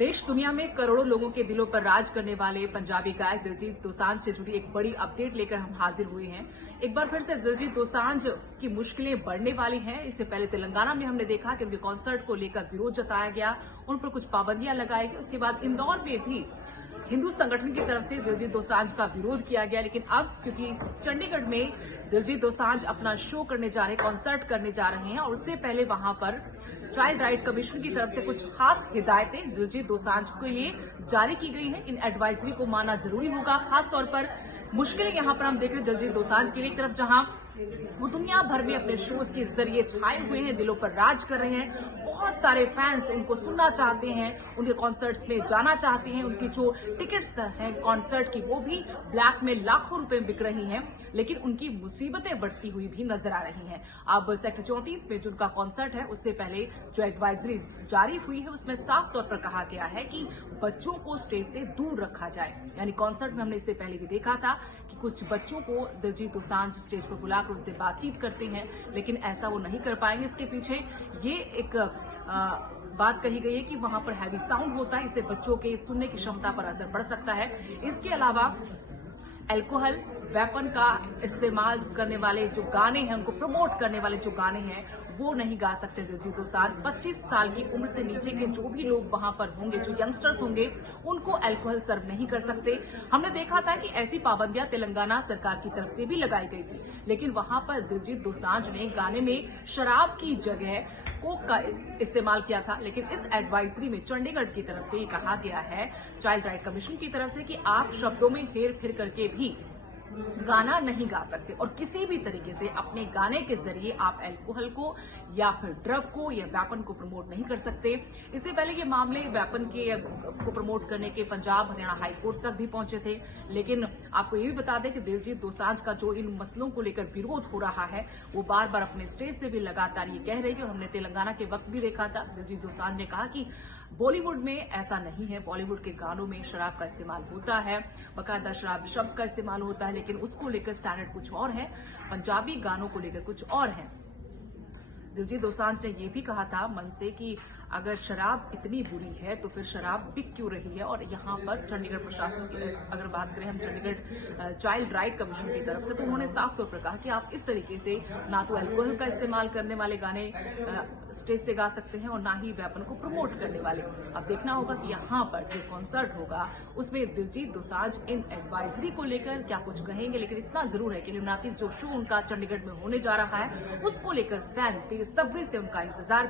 देश दुनिया में करोड़ों लोगों के दिलों पर राज करने वाले पंजाबी गायक दिलजीत दोसांझ से जुड़ी एक बड़ी अपडेट लेकर हम हाजिर हुए हैं। एक बार फिर से दिलजीत दोसांझ की मुश्किलें बढ़ने वाली हैं। इससे पहले तेलंगाना में हमने देखा कि उनके कॉन्सर्ट को लेकर विरोध जताया गया, उन पर कुछ पाबंदियां लगाई गई। उसके बाद इंदौर में भी हिंदू संगठन की तरफ से दिलजीत दोसांझ का विरोध किया गया। लेकिन अब क्योंकि चंडीगढ़ में दिलजीत दोसांझ अपना शो करने जा रहे हैं, कॉन्सर्ट करने जा रहे हैं और उससे पहले वहां पर चाइल्ड राइट कमीशन की तरफ से कुछ खास हिदायतें दिलजीत दोसांझ के लिए जारी की गई हैं। इन एडवाइजरी को मानना जरूरी होगा। खास तौर पर मुश्किलें यहां पर हम देख रहे हैं दिलजीत दोसांझ की एक तरफ, जहां वो दुनिया भर में अपने शोज के जरिए छाए हुए हैं, दिलों पर राज कर रहे हैं। बहुत सारे फैंस उनको सुनना चाहते हैं, उनके कॉन्सर्ट्स में जाना चाहते हैं। उनकी जो टिकट्स हैं कॉन्सर्ट की वो भी ब्लैक में लाखों रुपए बिक रही हैं, लेकिन उनकी मुसीबतें बढ़ती हुई भी नजर आ रही हैं। अब सेक्टर 34 में जो उनका कॉन्सर्ट है उससे पहले जो एडवाइजरी जारी हुई है उसमें साफ तौर पर कहा गया है कि बच्चों को स्टेज से दूर रखा जाए। यानी कॉन्सर्ट में हमने इससे पहले भी देखा था कि कुछ बच्चों को दिलजीत दोसांझ स्टेज पर बुलाकर उनसे बातचीत करते हैं, लेकिन ऐसा वो नहीं कर पाएंगे। इसके पीछे ये एक बात कही गई है कि वहां पर हैवी साउंड होता है, इससे बच्चों के सुनने की क्षमता पर असर पड़ सकता है। इसके अलावा अल्कोहल, वेपन का इस्तेमाल करने वाले जो गाने हैं, उनको प्रमोट करने वाले जो गाने हैं वो नहीं गा सकते दिलजीत दोसांझ। 25 साल की उम्र से नीचे के जो भी लोग वहां पर होंगे, जो यंगस्टर्स होंगे, उनको अल्कोहल सर्व नहीं कर सकते। हमने देखा था कि ऐसी पाबंदियां तेलंगाना सरकार की तरफ से भी लगाई गई थी, लेकिन वहां पर दिलजीत दोसांझ ने गाने में शराब की जगह कोक का इस्तेमाल किया था। लेकिन इस एडवाइजरी में चंडीगढ़ की तरफ से ये कहा गया है, चाइल्ड राइट कमीशन की तरफ से, कि आप शब्दों में हेर फेर करके भी गाना नहीं गा सकते और किसी भी तरीके से अपने गाने के जरिए आप अल्कोहल को या फिर ड्रग को या वेपन को प्रमोट नहीं कर सकते। इससे पहले ये मामले वेपन के को प्रमोट करने के पंजाब हरियाणा हाई कोर्ट तक भी पहुंचे थे। लेकिन आपको ये भी बता दें कि दिलजीत दोसांझ का जो इन मसलों को लेकर विरोध हो रहा है वो बार बार अपने स्टेज से भी लगातार ये कह रहे हैं। हमने तेलंगाना के वक्त भी देखा था, दिलजीत दोसांझ ने कहा कि बॉलीवुड में ऐसा नहीं है, बॉलीवुड के गानों में शराब का इस्तेमाल होता है, बाकायदा शराब शब्द का इस्तेमाल होता है, लेकिन उसको लेकर स्टैंडर्ड कुछ और है, पंजाबी गानों को लेकर कुछ और है। दिलजीत दोसांझ ने यह भी कहा था मन से कि अगर शराब इतनी बुरी है तो फिर शराब बिक क्यों रही है। और यहाँ पर चंडीगढ़ प्रशासन की अगर बात करें हम, चंडीगढ़ चाइल्ड राइट कमीशन की तरफ से, तो उन्होंने साफ तौर पर कहा कि आप इस तरीके से ना तो अल्कोहल का इस्तेमाल करने वाले गाने स्टेज से गा सकते हैं और ना ही वेपन को प्रमोट करने वाले। अब देखना होगा कि यहाँ पर जो कॉन्सर्ट होगा उसमें दिलजीत दोसांझ इन एडवाइजरी को लेकर क्या कुछ कहेंगे। लेकिन इतना जरूर है कि इल्यूमिनाटी जो शो उनका चंडीगढ़ में होने जा रहा है उसको लेकर फैन बेसब्री से उनका इंतजार